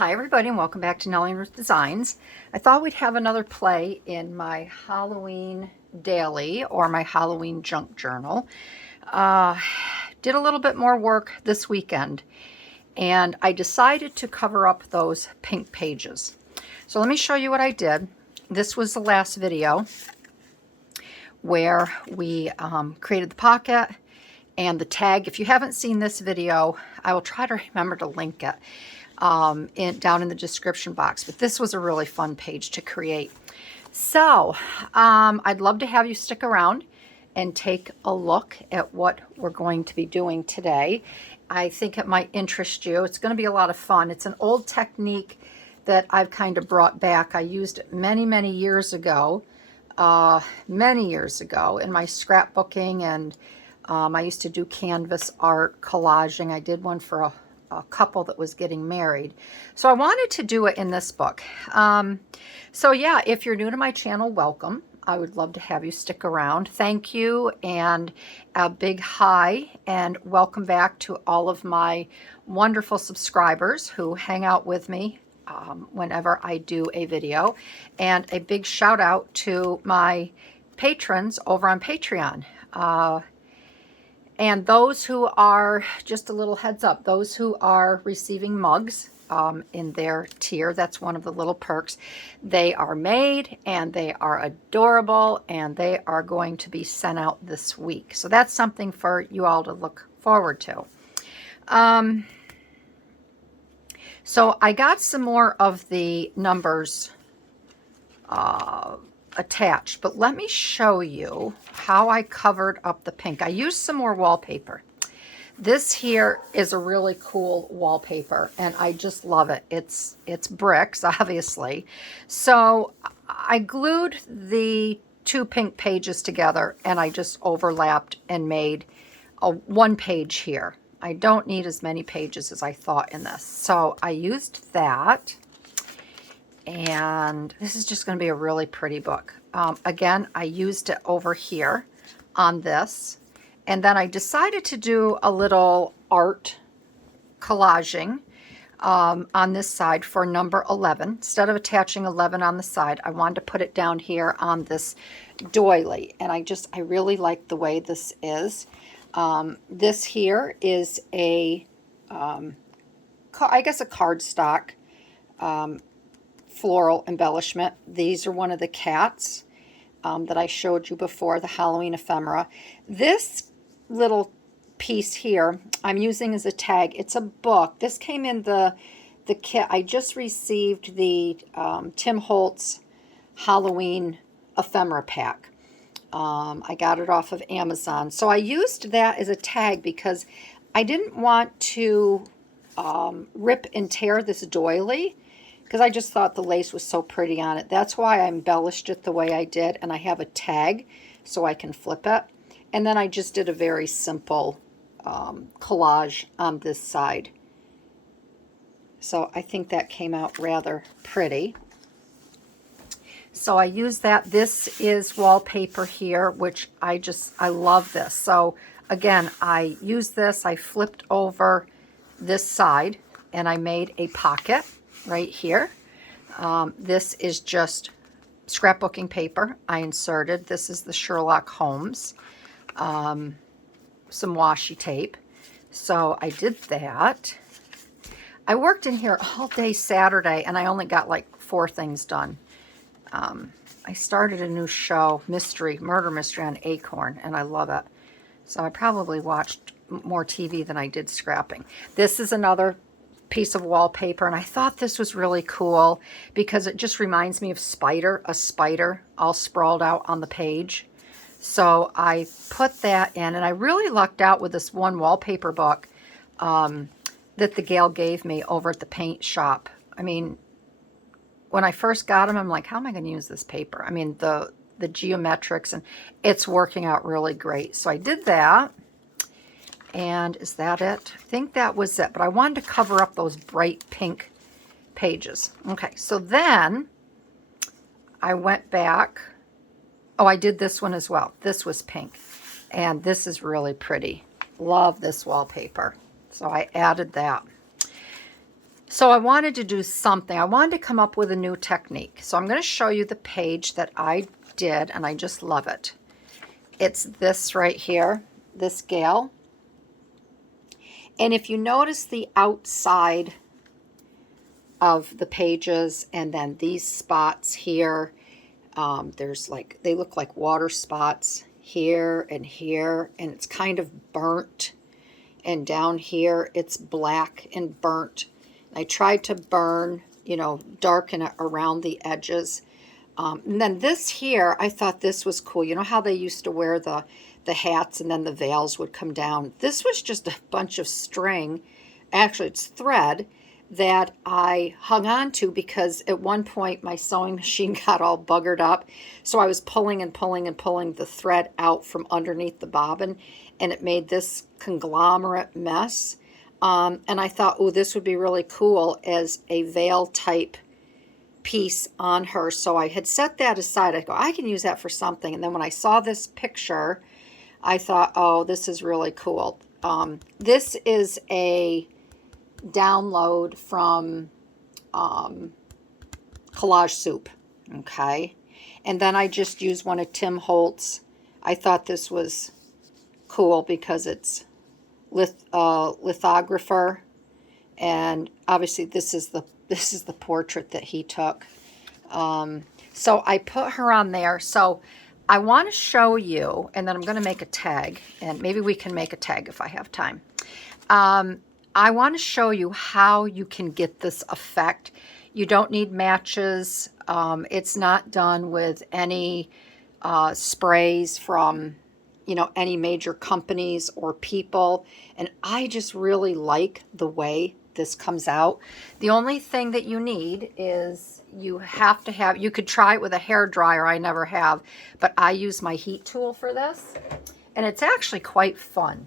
Hi everybody and welcome back to Nellie and Ruth Designs. I thought we'd have another play in my Halloween daily or my Halloween junk journal. Did a little bit more work this weekend and I decided to cover up those pink pages. So let me show you what I did. This was the last video where we created the pocket and the tag. If you haven't seen this video, I will try to remember to link it down in the description box. But this was a really fun page to create. So I'd love to have you stick around and take a look at what we're going to be doing today. I think it might interest you. It's going to be a lot of fun. It's an old technique that I've kind of brought back. I used it many years ago, in my scrapbooking, and I used to do canvas art, collaging. I did one for a couple that was getting married. So I wanted to do it in this book. So yeah, if you're new to my channel, welcome. I would love to have you stick around. Thank you, and a big hi, and welcome back to all of my wonderful subscribers who hang out with me whenever I do a video. And a big shout out to my patrons over on Patreon. And those who are, just a little heads up, those who are receiving mugs in their tier, that's one of the little perks. They are made and they are adorable and they are going to be sent out this week. So that's something for you all to look forward to. So I got some more of the numbers attached, but let me show you how I covered up the pink. I used some more wallpaper. This here is a really cool wallpaper and I just love it. It's bricks, obviously. So I glued the two pink pages together and I just overlapped and made a one page here. I don't need as many pages as I thought in this. So I used that. And this is just going to be a really pretty book. Again, I used it over here on this. And then I decided to do a little art collaging on this side for number 11. Instead of attaching 11 on the side, I wanted to put it down here on this doily. And I really like the way this is. This here is I guess a cardstock floral embellishment. These are one of the cats that I showed you before, the Halloween ephemera. This little piece here I'm using as a tag. It's a book. This came in the kit. I just received the Tim Holtz Halloween ephemera pack. I got it off of Amazon. So I used that as a tag because I didn't want to rip and tear this doily, because I just thought the lace was so pretty on it. That's why I embellished it the way I did, and I have a tag so I can flip it. And then I just did a very simple collage on this side. So I think that came out rather pretty. So I used that. This is wallpaper here, which I love this. So again, I used this, I flipped over this side, and I made a pocket right here. This is just scrapbooking paper I inserted. This is the Sherlock Holmes, some washi tape. So I did that. I worked in here all day Saturday and I only got like 4 things done. I started a new show, murder mystery on Acorn, and I love it. So I probably watched more TV than I did scrapping. This is another piece of wallpaper, and I thought this was really cool because it just reminds me of a spider all sprawled out on the page. So I put that in, and I really lucked out with this one wallpaper book that the gal gave me over at the paint shop. I mean, when I first got them, I'm like, how am I going to use this paper? I mean, the geometrics, and it's working out really great. So I did that. And is that it? I think that was it. But I wanted to cover up those bright pink pages. Okay, so then I went back. Oh, I did this one as well. This was pink. And this is really pretty. Love this wallpaper. So I added that. So I wanted to do something. I wanted to come up with a new technique. So I'm going to show you the page that I did, and I just love it. It's this right here, this gal. And if you notice the outside of the pages and then these spots here, there's like, they look like water spots here, and it's kind of burnt. And down here, it's black and burnt. I tried to burn, you know, darken it around the edges. And then this here, I thought this was cool. You know how they used to wear the hats and then the veils would come down? This was just a bunch of string. Actually, it's thread that I hung on to because at one point my sewing machine got all buggered up. So I was pulling and pulling and pulling the thread out from underneath the bobbin, and it made this conglomerate mess. And I thought, oh, this would be really cool as a veil type piece on her. So I had set that aside. I go, I can use that for something. And then when I saw this picture, I thought, oh, this is really cool. This is a download from Collage Soup, okay? And then I just used one of Tim Holtz. I thought this was cool because it's lithographer, and obviously this is the portrait that he took. So I put her on there. So I want to show you, and then I'm going to make a tag, and maybe we can make a tag if I have time. I want to show you how you can get this effect. You don't need matches. It's not done with any sprays from, you know, any major companies or people. And I just really like the way this comes out. The only thing that you need is you have to have, you could try it with a hair dryer. I never have, but I use my heat tool for this, and it's actually quite fun.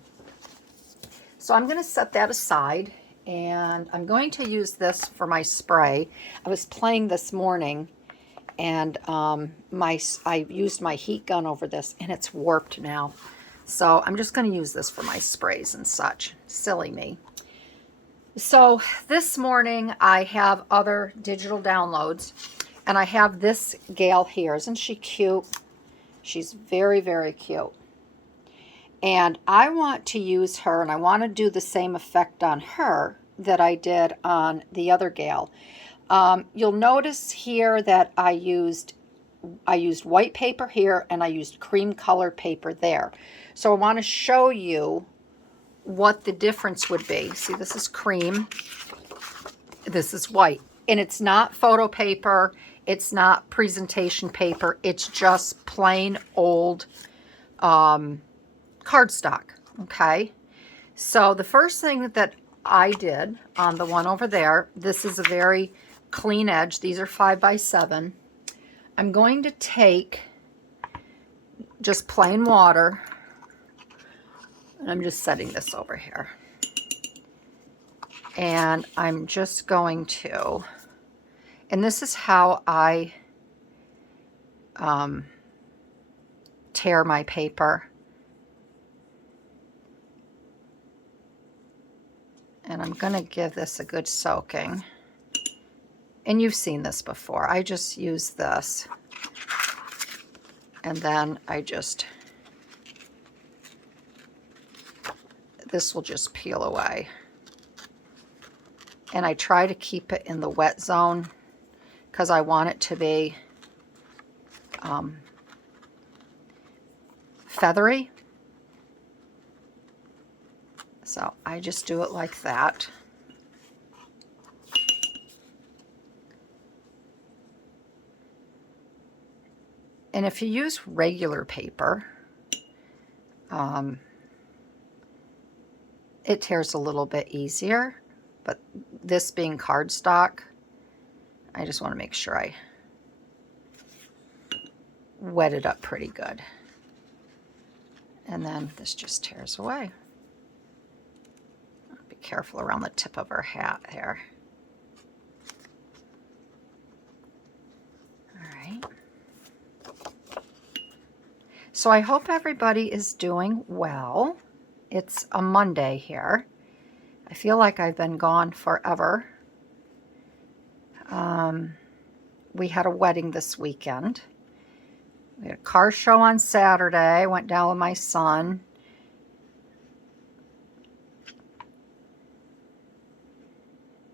So I'm going to set that aside, and I'm going to use this for my spray. I was playing this morning, and I used my heat gun over this, and it's warped now. So I'm just going to use this for my sprays and such. Silly me. So this morning I have other digital downloads, and I have this gal here. Isn't she cute? She's very, very cute. And I want to use her, and I want to do the same effect on her that I did on the other gal. You'll notice here that I used white paper here, and I used cream colored paper there. So I want to show you what the difference would be. See, this is cream. This is white. And it's not photo paper. It's not presentation paper. It's just plain old cardstock, okay? So the first thing that I did on the one over there, this is a very clean edge. These are 5x7. I'm going to take just plain water, and I'm just setting this over here. And I'm just going to, and this is how I tear my paper. And I'm going to give this a good soaking. And you've seen this before. I just use this. And then I just, this will just peel away. And I try to keep it in the wet zone because I want it to be feathery. So I just do it like that. And if you use regular paper, it tears a little bit easier. But this being cardstock, I just want to make sure I wet it up pretty good. And then this just tears away. Be careful around the tip of her hat there. All right. So I hope everybody is doing well. It's a Monday here. I feel like I've been gone forever. We had a wedding this weekend. We had a car show on Saturday. Went down with my son.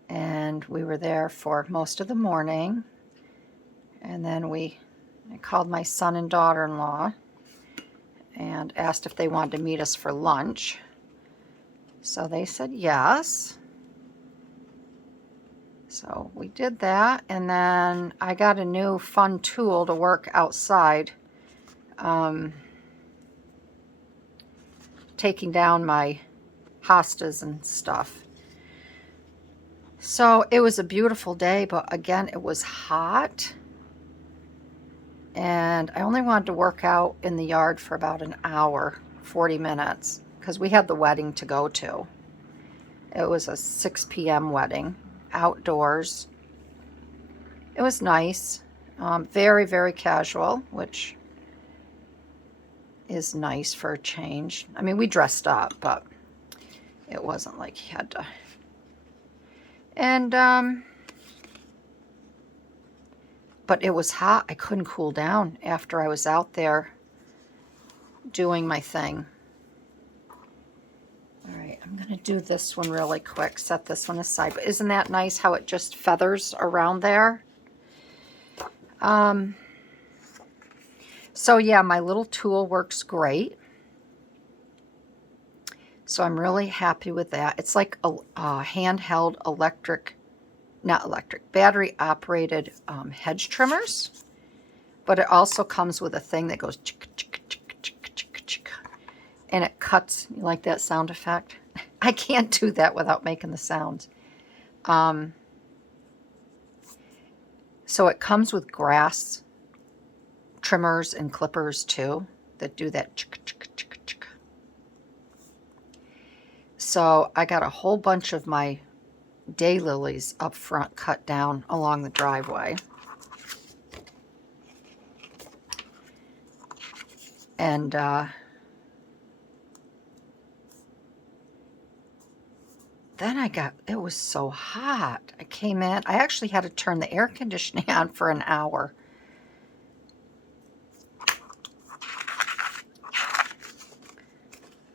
And we were there for most of the morning. And then I called my son and daughter-in-law and asked if they wanted to meet us for lunch. So they said yes. So we did that, and then I got a new fun tool to work outside, taking down my hostas and stuff. So it was a beautiful day, but again, it was hot. And I only wanted to work out in the yard for about an hour, 40 minutes, because we had the wedding to go to. It was a 6 p.m. wedding, outdoors. It was nice, very, very casual, which is nice for a change. I mean, we dressed up, but it wasn't like you had to. And, but it was hot. I couldn't cool down after I was out there doing my thing. All right, I'm going to do this one really quick, set this one aside. But isn't that nice how it just feathers around there? So yeah, my little tool works great. So I'm really happy with that. It's like a handheld battery operated hedge trimmers. But it also comes with a thing that goes chick, chick, chick, chick, chick, chick. And it cuts. You like that sound effect? I can't do that without making the sounds. So it comes with grass trimmers and clippers too that do that chick, chick, chick, chick. So I got a whole bunch of my daylilies up front cut down along the driveway. And then it was so hot. I came in. I actually had to turn the air conditioning on for an hour.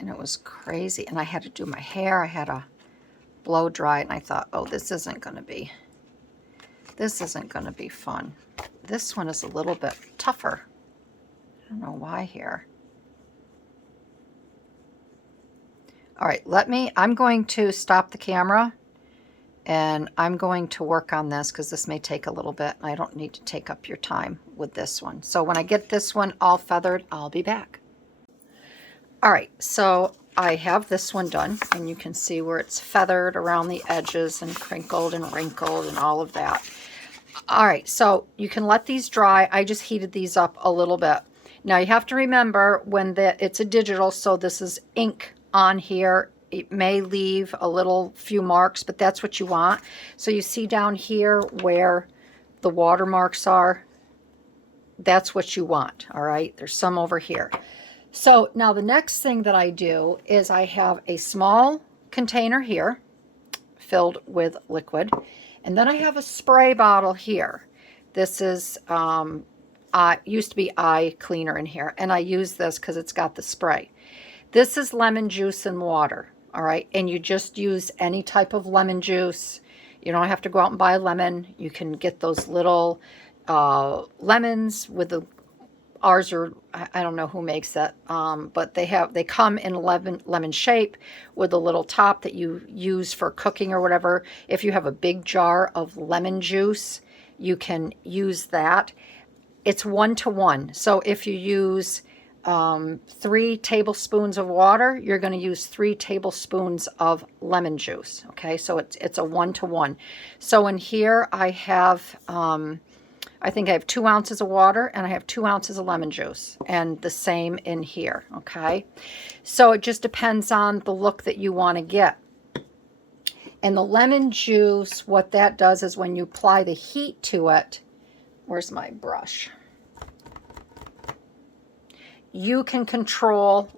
And it was crazy. And I had to do my hair. I had to blow dry it. And I thought, oh, this isn't going to be fun. This one is a little bit tougher. I don't know why here. All right, I'm going to stop the camera and I'm going to work on this because this may take a little bit. I don't need to take up your time with this one. So when I get this one all feathered, I'll be back. All right, so I have this one done and you can see where it's feathered around the edges and crinkled and wrinkled and all of that. All right, so you can let these dry. I just heated these up a little bit. Now you have to remember it's a digital, so this is ink on here. It may leave a few marks, but that's what you want. So you see down here where the watermarks are, that's what you want, all right? There's some over here. So now the next thing that I do is I have a small container here filled with liquid, and then I have a spray bottle here. This is, used to be eye cleaner in here, and I use this because it's got the spray. This is lemon juice and water, all right? And you just use any type of lemon juice. You don't have to go out and buy a lemon. You can get those little lemons with ours are, I don't know who makes that, but they come in lemon shape with a little top that you use for cooking or whatever. If you have a big jar of lemon juice, you can use that. It's 1-to-1. So if you use 3 tablespoons of water, you're going to use 3 tablespoons of lemon juice. Okay, so it's a 1-to-1. So in here I have, I think I have 2 ounces of water and I have 2 ounces of lemon juice, and the same in here. Okay, so it just depends on the look that you want to get. And the lemon juice, what that does is when you apply the heat to it, where's my brush? You can control,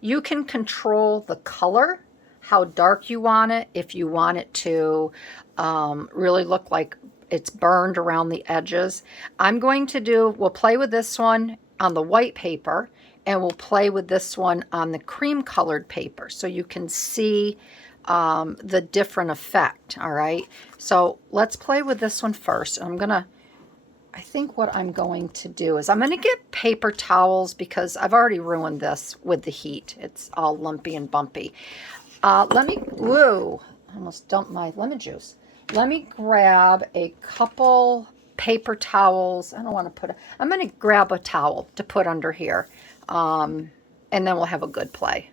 you can control the color, how dark you want it, if you want it to really look like it's burned around the edges. We'll play with this one on the white paper, and we'll play with this one on the cream colored paper so you can see the different effect. All right, so let's play with this one first. I think what I'm going to do is I'm going to get paper towels because I've already ruined this with the heat. It's all lumpy and bumpy. Whoa, I almost dumped my lemon juice. Let me grab a couple paper towels. I'm going to grab a towel to put under here. And then we'll have a good play.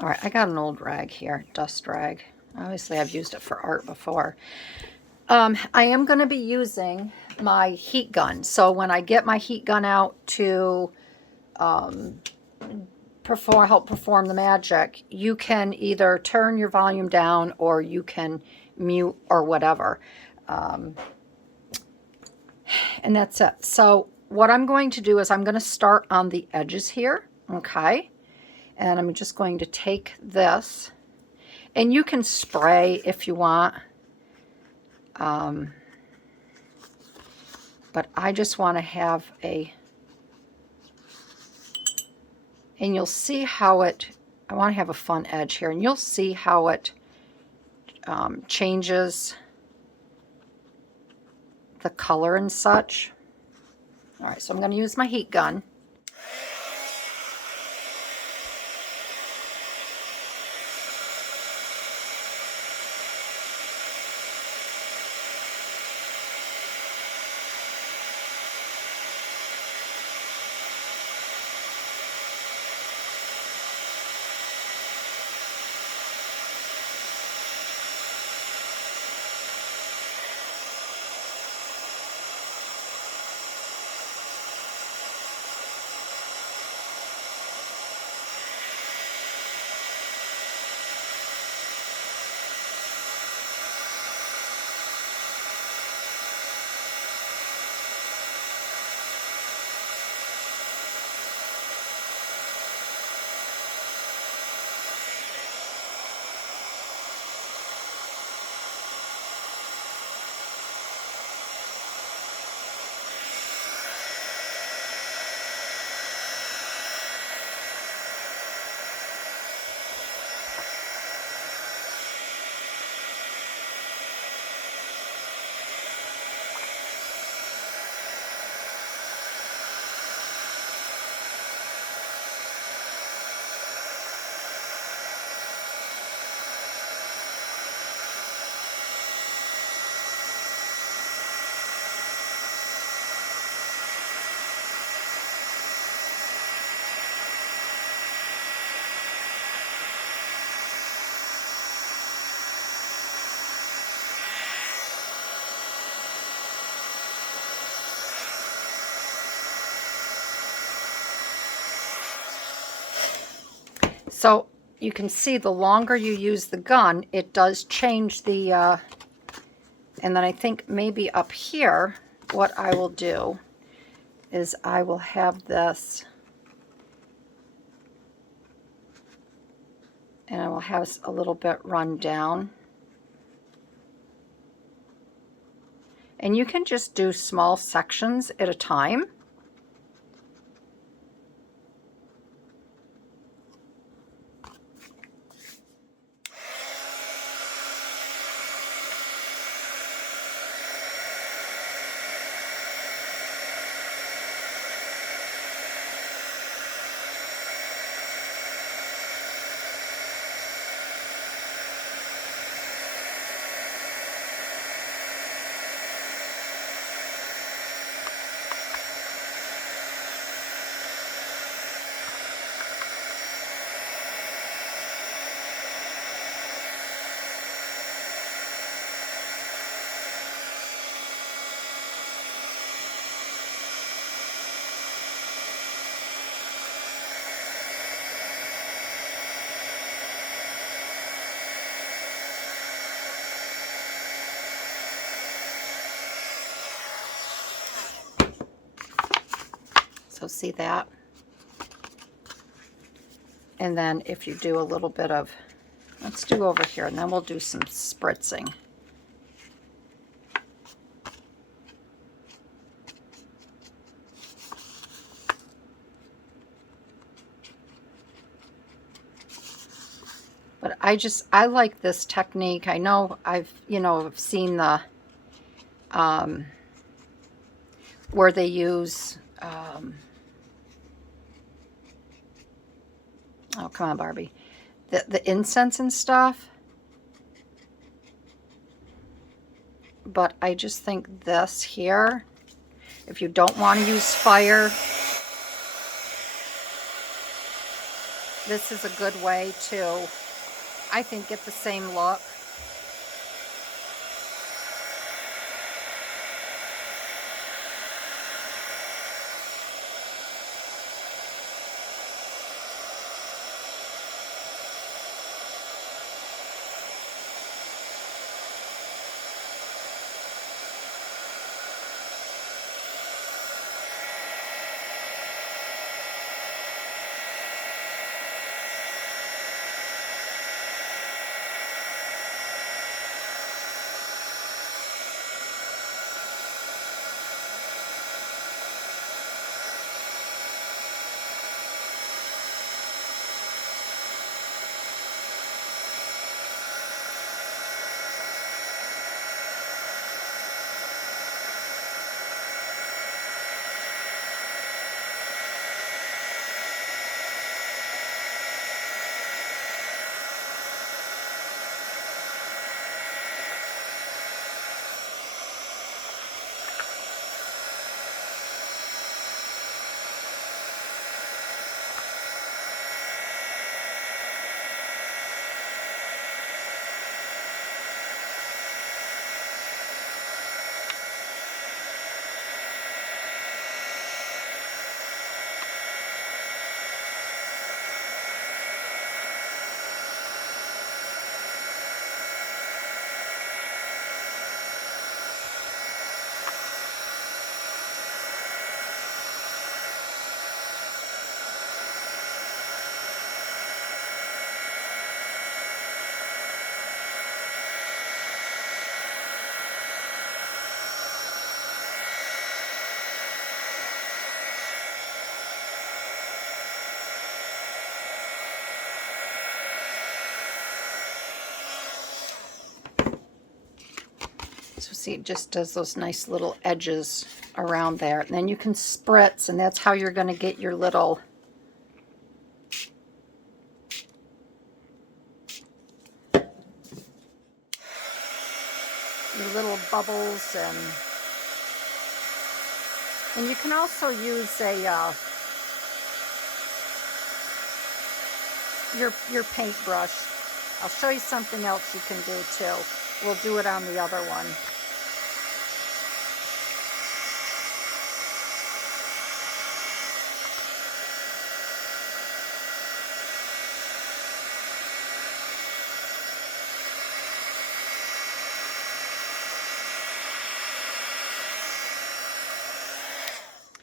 All right, I got an old rag here, dust rag. Obviously, I've used it for art before. I am going to be using my heat gun. So when I get my heat gun out to help perform the magic, you can either turn your volume down or you can mute or whatever. And that's it. So what I'm going to do is I'm going to start on the edges here, okay? And I'm just going to take this, and you can spray if you want. But I just want to have and you'll see how I want to have a fun edge here, and you'll see how it changes the color and such. All right, so I'm going to use my heat gun. So you can see the longer you use the gun, it does change the, and then I think maybe up here, what I will do is I will have this, and I will have a little bit run down. And you can just do small sections at a time. So see that? And then if you do a little bit of, let's do over here, and then we'll do some spritzing. I like this technique. I know I've seen the where they use oh, come on, Barbie, the incense and stuff, but I just think this here, if you don't want to use fire, this is a good way to, I think, get the same look. So see, it just does those nice little edges around there. And then you can spritz, and that's how you're going to get your little bubbles. And you can also use a your paintbrush. I'll show you something else you can do too. We'll do it on the other one.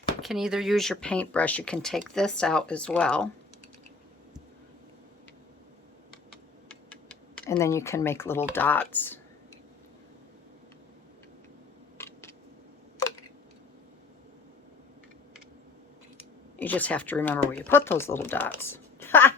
You can either use your paintbrush, you can take this out as well, and then you can make little dots. You just have to remember where you put those little dots. Ha!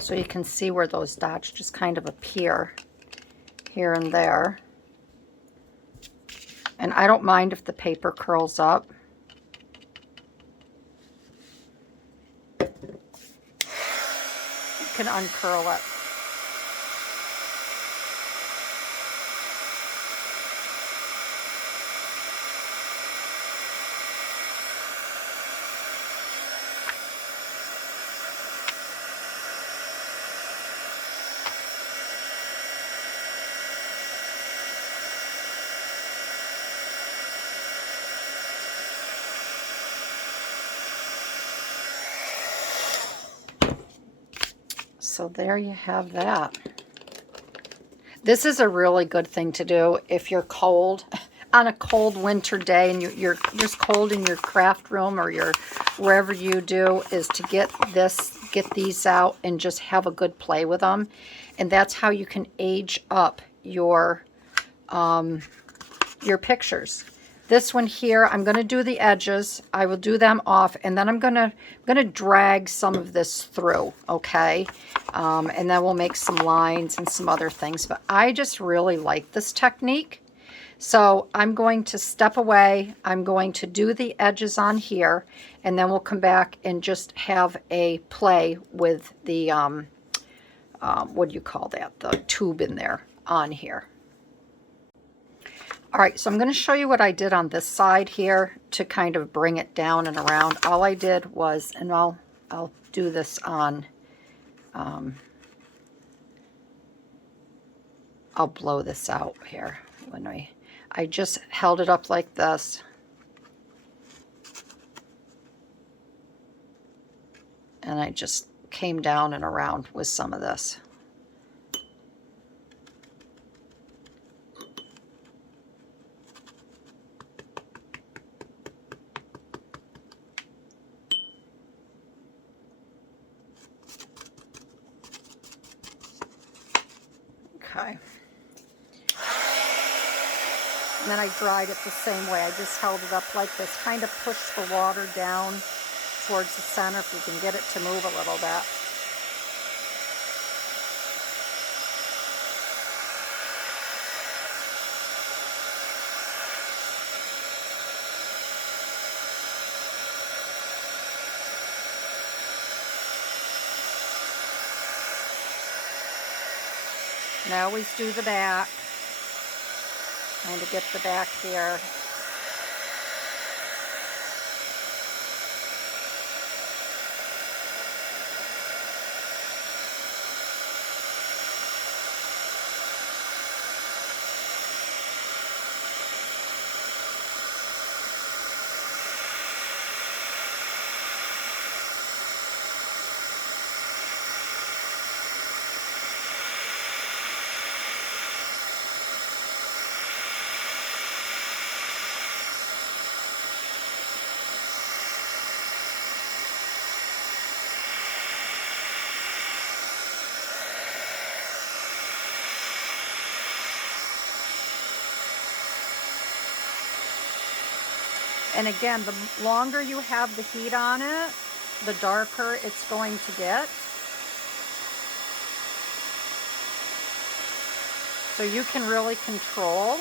So you can see where those dots just kind of appear here and there. And I don't mind if the paper curls up. You can uncurl it. so there you have that. This is a really good thing to do if you're cold on a cold winter day and you're just cold in your craft room or your wherever you do, is to get these out and just have a good play with them. And that's how you can age up your pictures. This one here, I'm going to do the edges. I will do them off, and then I'm going to drag some of this through, okay? And then we'll make some lines and some other things. But I just really like this technique. So I'm going to step away. I'm going to do the edges on here, and then we'll come back and just have a play with the, what do you call that? The tube in there on here. All right, so I'm going to show you what I did on this side here to kind of bring it down and around. All I did was, and I'll do this on, I'll blow this out here when I just held it up like this. And I just came down and around with some of this. Okay. And then I dried it the same way. I just held it up like this, kind of pushed the water down towards the center if you can get it to move a little bit. And I always do the back. Trying to get the back here. And again, the longer you have the heat on it, the darker it's going to get. So you can really control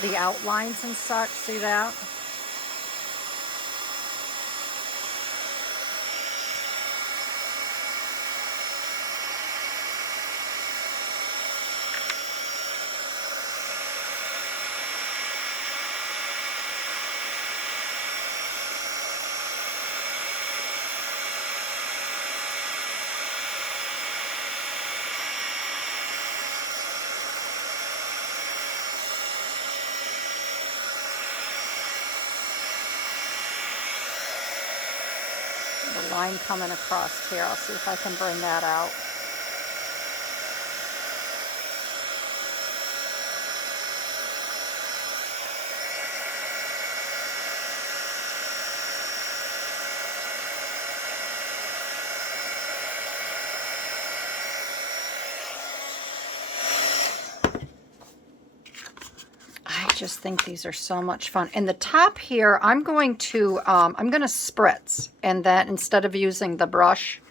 the outlines and such. See that? The line coming across here. I'll see if I can bring that out. I just think these are so much fun. And the top here, I'm going to spritz, and then instead of using the brush,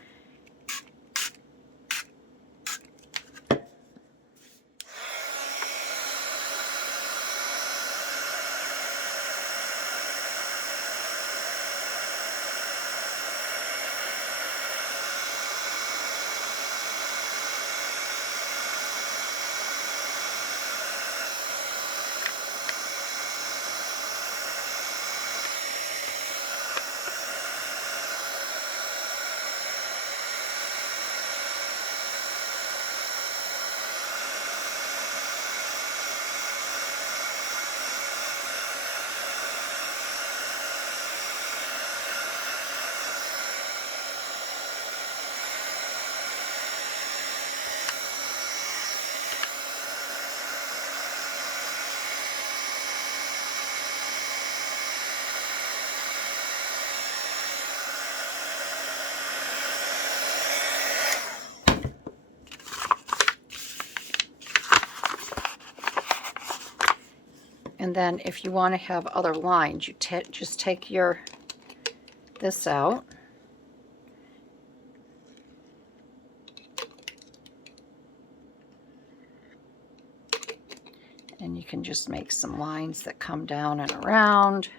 And then if you want to have other lines, you just take this out. And you can just make some lines that come down and around.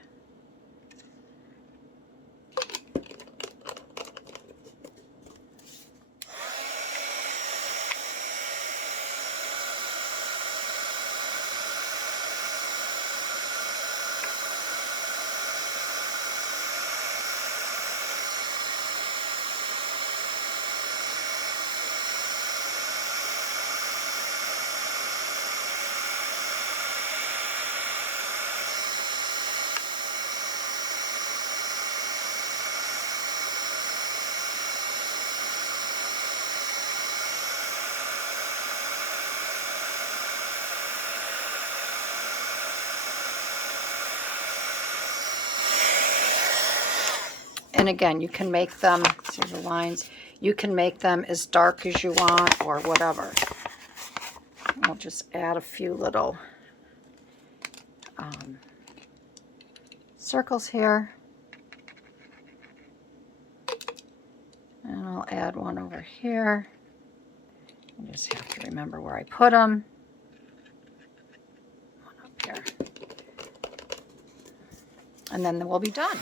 And again, you can make them, see the lines, you can make them as dark as you want or whatever. I'll just add a few little circles here. And I'll add one over here. I just have to remember where I put them. One up here. And then we'll be done.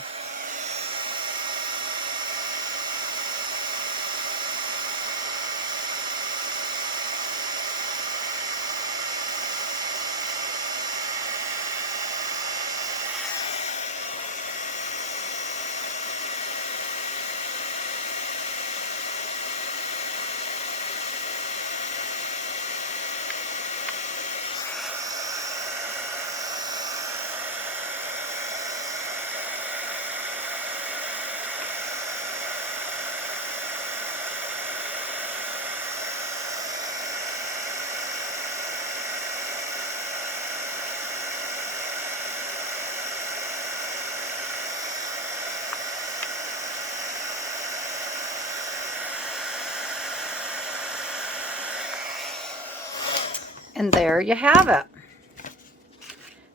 And there you have it.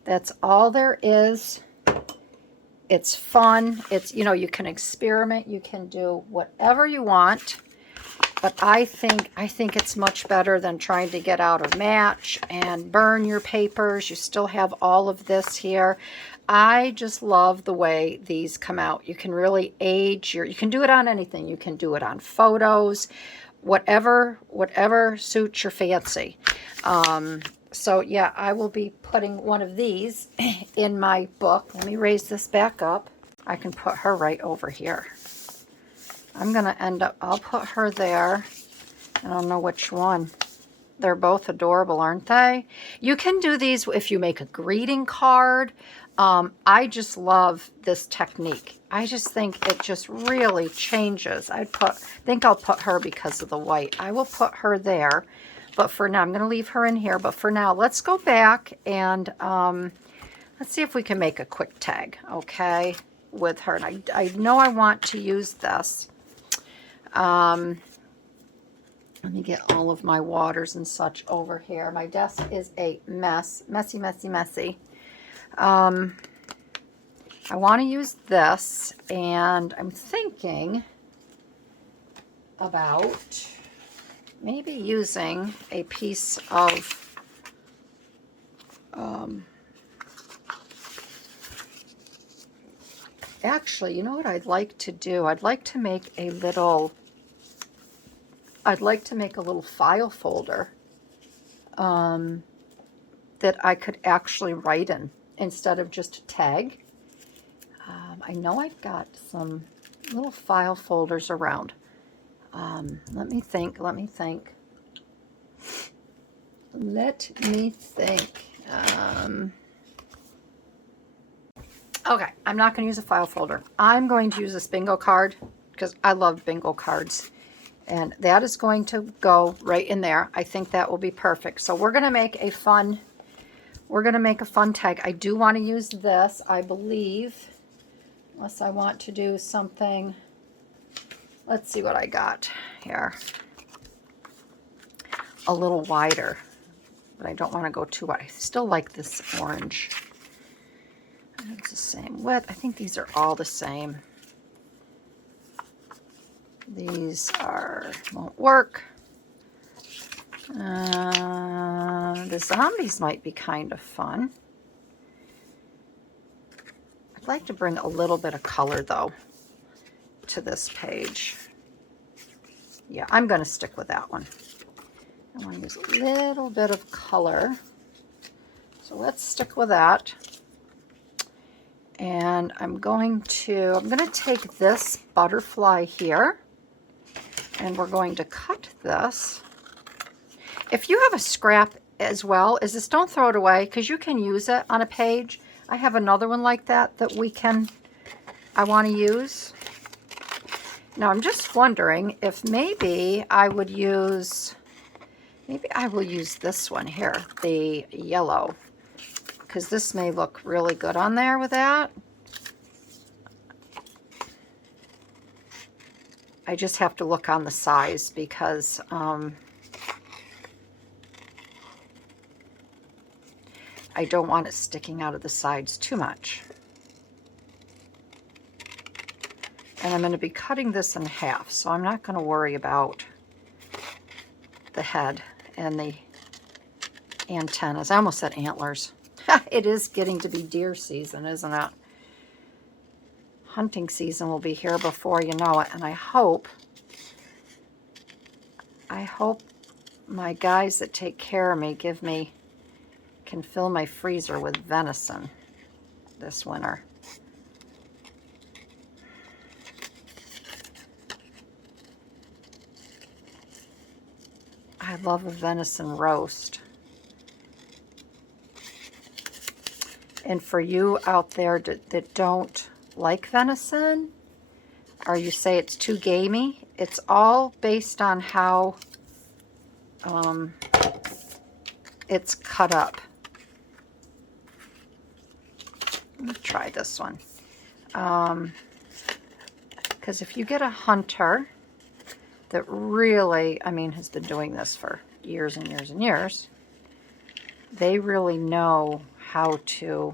That's all there is. It's fun. It's, you know, you can experiment. You can do whatever you want. But I think it's much better than trying to get out a match and burn your papers. You still have all of this here. I just love the way these come out. You can really age you can do it on anything. You can do it on photos, whatever suits your fancy. So yeah, I will be putting one of these in my book. Let me raise this back up. I can put her right over here. I'm going to end up, I'll put her there. I don't know which one. They're both adorable, aren't they? You can do these if you make a greeting card. I just love this technique. I just think it just really changes. I think I'll put her because of the white. I will put her there. But for now, I'm going to leave her in here. But for now, let's go back and let's see if we can make a quick tag, okay, with her. And I know I want to use this. Let me get all of my waters and such over here. My desk is a mess. Messy, messy, messy. I want to use this, and I'm thinking about maybe using a piece of actually, you know what I'd like to do? I'd like to make a little file folder that I could actually write in instead of just a tag. I know I've got some little file folders around. Let me think. Okay, I'm not going to use a file folder. I'm going to use this bingo card because I love bingo cards. And that is going to go right in there. I think that will be perfect. So we're going to make a fun tag. I do want to use this, I believe, unless I want to do something. Let's see what I got here. A little wider, but I don't want to go too wide. I still like this orange. It's the same width. I think these are all the same. These won't work. The zombies might be kind of fun. I'd like to bring a little bit of color, though, to this page. Yeah, I'm going to stick with that one. I want to use a little bit of color. So let's stick with that. And I'm going to take this butterfly here, and we're going to cut this. If you have a scrap as well, don't throw it away, because you can use it on a page. I have another one like that I want to use. Now I'm just wondering if maybe I will use this one here, the yellow, because this may look really good on there with that. I just have to look on the size, because I don't want it sticking out of the sides too much. And I'm going to be cutting this in half, so I'm not going to worry about the head and the antennas. I almost said antlers. It is getting to be deer season, isn't it? Hunting season will be here before you know it, and I hope my guys that take care of me can fill my freezer with venison this winter. I love a venison roast. And for you out there that don't like venison, or you say it's too gamey, it's all based on how it's cut up. Let me try this one. Because if you get a hunter that really, has been doing this for years and years and years, they really know how to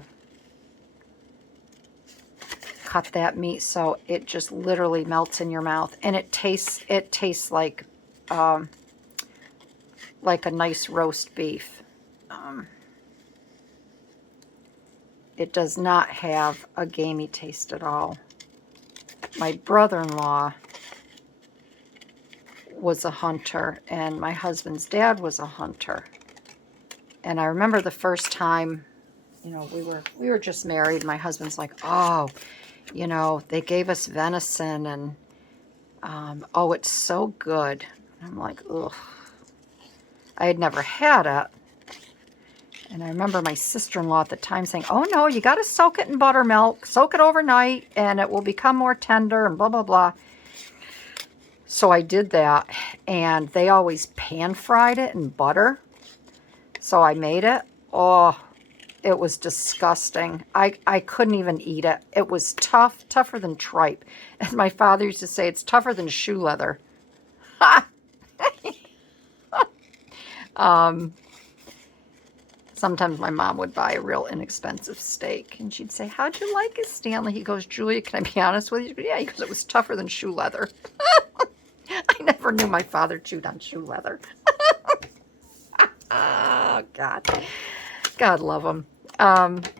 cut that meat so it just literally melts in your mouth, and it tastes like a nice roast beef. It does not have a gamey taste at all. My brother-in-law was a hunter, and my husband's dad was a hunter. And I remember the first time, we were just married. My husband's like, oh, they gave us venison, and oh, it's so good. And I'm like, ugh. I had never had it. And I remember my sister-in-law at the time saying, oh no, you got to soak it in buttermilk, soak it overnight, and it will become more tender, and blah, blah, blah. So I did that, and they always pan-fried it in butter. So I made it. Oh, it was disgusting. I couldn't even eat it. It was tougher than tripe. And my father used to say it's tougher than shoe leather. Sometimes my mom would buy a real inexpensive steak, and she'd say, how'd you like it, Stanley? He goes, Julia, can I be honest with you? Yeah, he goes, it was tougher than shoe leather. I never knew my father chewed on shoe leather. Oh, God. God love him. But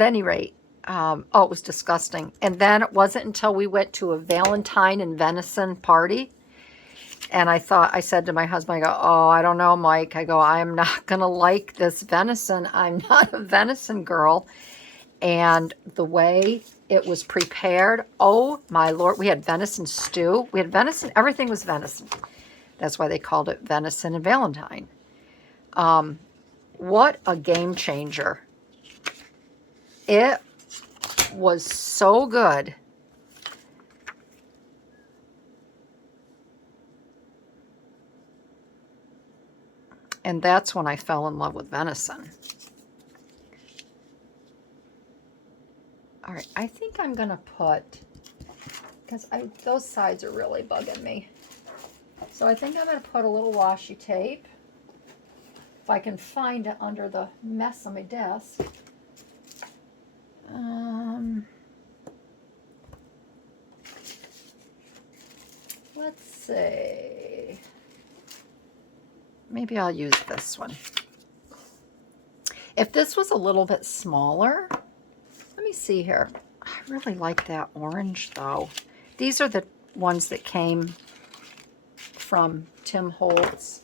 at any rate, it was disgusting. And then it wasn't until we went to a Valentine and venison party, and I said to my husband, I go, oh, I don't know, Mike. I go, I'm not going to like this venison. I'm not a venison girl. And the way it was prepared, oh, my Lord. We had venison stew. We had venison. Everything was venison. That's why they called it venison and Valentine. What a game changer. It was so good. And that's when I fell in love with venison. All right, I think I'm going to put, because those sides are really bugging me. So I think I'm going to put a little washi tape, if I can find it under the mess on my desk. Let's see. Maybe I'll use this one. If this was a little bit smaller, let me see here. I really like that orange though. These are the ones that came from Tim Holtz.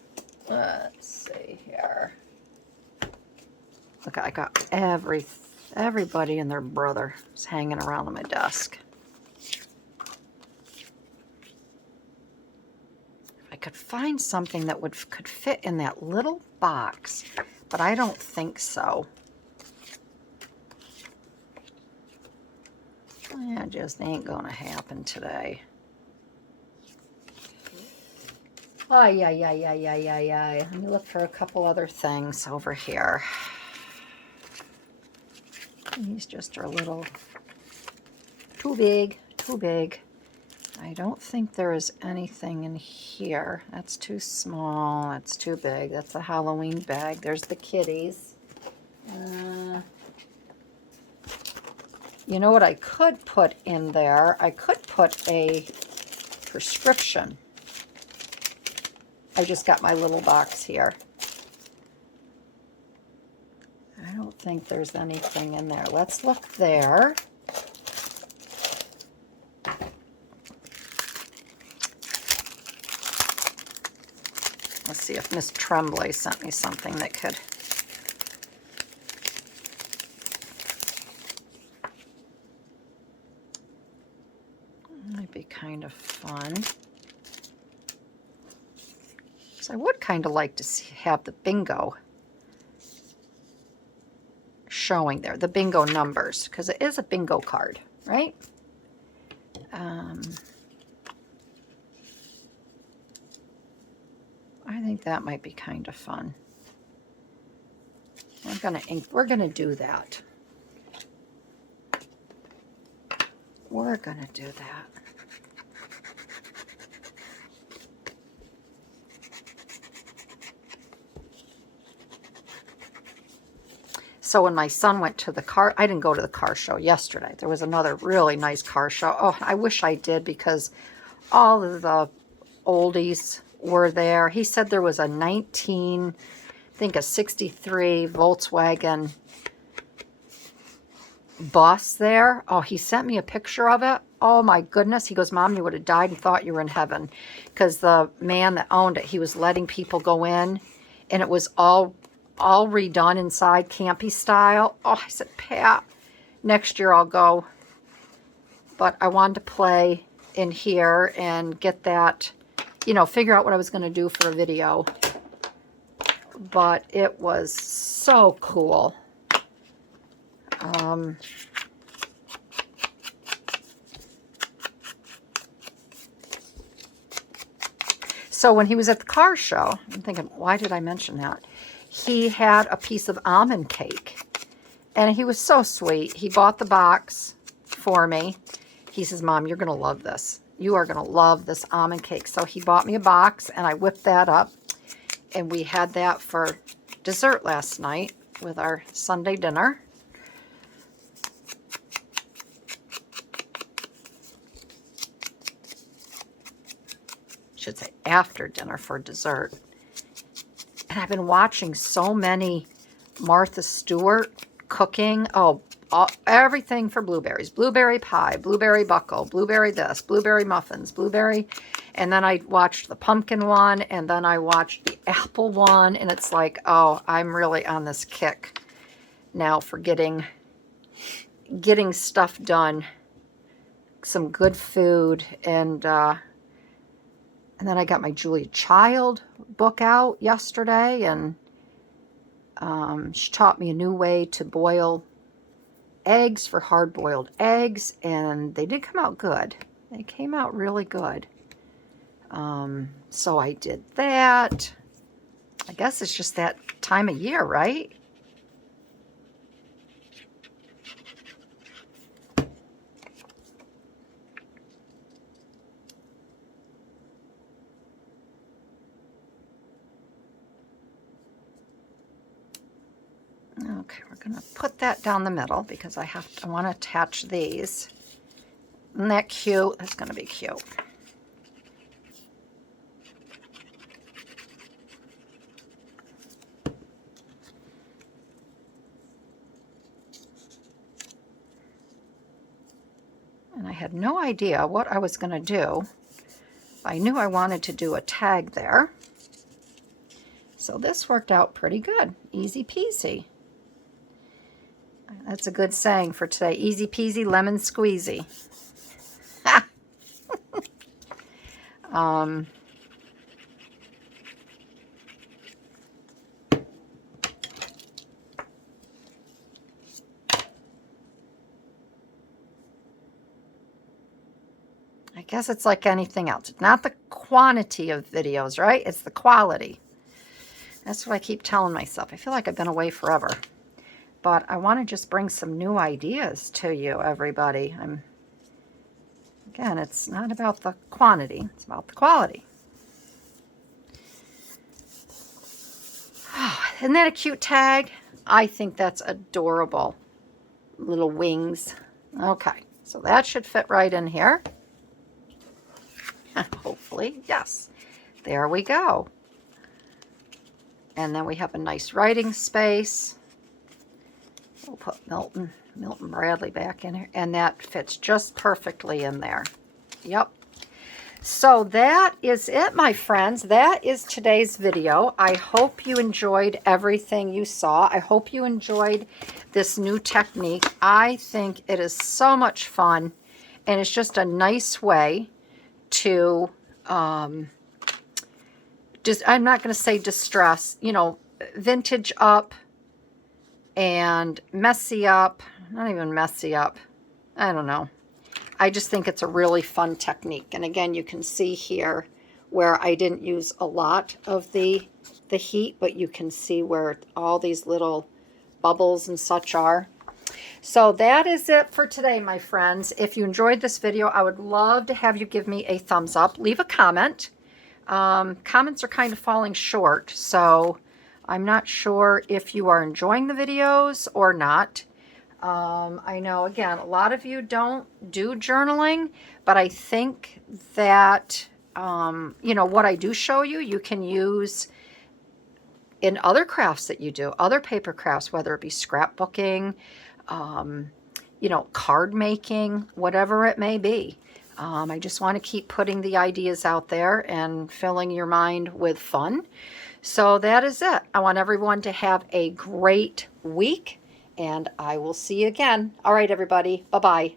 Let's see here. Look, I got everybody and their brother is hanging around on my desk. If I could find something that could fit in that little box, but I don't think so. That just ain't gonna happen today. Oh, yeah. Let me look for a couple other things over here. These just are a little too big, too big. I don't think there is anything in here. That's too small, that's too big. That's a Halloween bag. There's the kitties. You know what I could put in there? I could put a prescription. I just got my little box here. I don't think there's anything in there. Let's look there. Let's see if Miss Tremblay sent me something that could... Might be kind of fun. So I would kind of like to have the bingo showing there, the bingo numbers, because it is a bingo card, right? I think that might be kind of fun. We're gonna do that. We're gonna do that. So when my son went to the car, I didn't go to the car show yesterday. There was another really nice car show. Oh, I wish I did, because all of the oldies were there. He said there was a 63 Volkswagen bus there. Oh, he sent me a picture of it. Oh my goodness. He goes, Mom, you would have died and thought you were in heaven. Because the man that owned it, he was letting people go in, and it was all redone inside, campy style. Oh, I said, Pat, next year I'll go. But I wanted to play in here and get that, you know, figure out what I was going to do for a video. But it was so cool. So when he was at the car show, I'm thinking, why did I mention that? He had a piece of almond cake, and he was so sweet. He bought the box for me. He says, Mom, you're going to love this. You are going to love this almond cake. So he bought me a box, and I whipped that up, and we had that for dessert last night with our Sunday dinner. Should say after dinner for dessert. And I've been watching so many Martha Stewart cooking. Oh, everything for blueberries. Blueberry pie, blueberry buckle, blueberry this, blueberry muffins, blueberry. And then I watched the pumpkin one, and then I watched the apple one. And it's like, oh, I'm really on this kick now for getting stuff done. Some good food. And then I got my Julia Child book out yesterday, and she taught me a new way to boil eggs for hard-boiled eggs, and they did come out good. They came out really good. So I did that. I guess it's just that time of year, right? Okay, we're going to put that down the middle because I want to attach these. Isn't that cute? That's going to be cute. And I had no idea what I was going to do. I knew I wanted to do a tag there. So this worked out pretty good. Easy peasy. That's a good saying for today. Easy peasy, lemon squeezy. I guess it's like anything else. It's not the quantity of videos, right? It's the quality. That's what I keep telling myself. I feel like I've been away forever. But I want to just bring some new ideas to you, everybody. Again, it's not about the quantity. It's about the quality. Oh, isn't that a cute tag? I think that's adorable. Little wings. Okay, so that should fit right in here. Hopefully, yes. There we go. And then we have a nice writing space. We'll put Milton Bradley back in here. And that fits just perfectly in there. Yep. So that is it, my friends. That is today's video. I hope you enjoyed everything you saw. I hope you enjoyed this new technique. I think it is so much fun. And it's just a nice way to, I'm not going to say distress, you know, vintage up and messy up. Not even messy up. I don't know. I just think it's a really fun technique. And again, you can see here where I didn't use a lot of the heat, but you can see where all these little bubbles and such are. So that is it for today, my friends. If you enjoyed this video, I would love to have you give me a thumbs up. Leave a comment. Comments are kind of falling short, so I'm not sure if you are enjoying the videos or not. I know, again, a lot of you don't do journaling, but I think that, you know, what I do show you, you can use in other crafts that you do, other paper crafts, whether it be scrapbooking, you know, card making, whatever it may be. I just want to keep putting the ideas out there and filling your mind with fun. So that is it. I want everyone to have a great week, and I will see you again. All right, everybody. Bye-bye.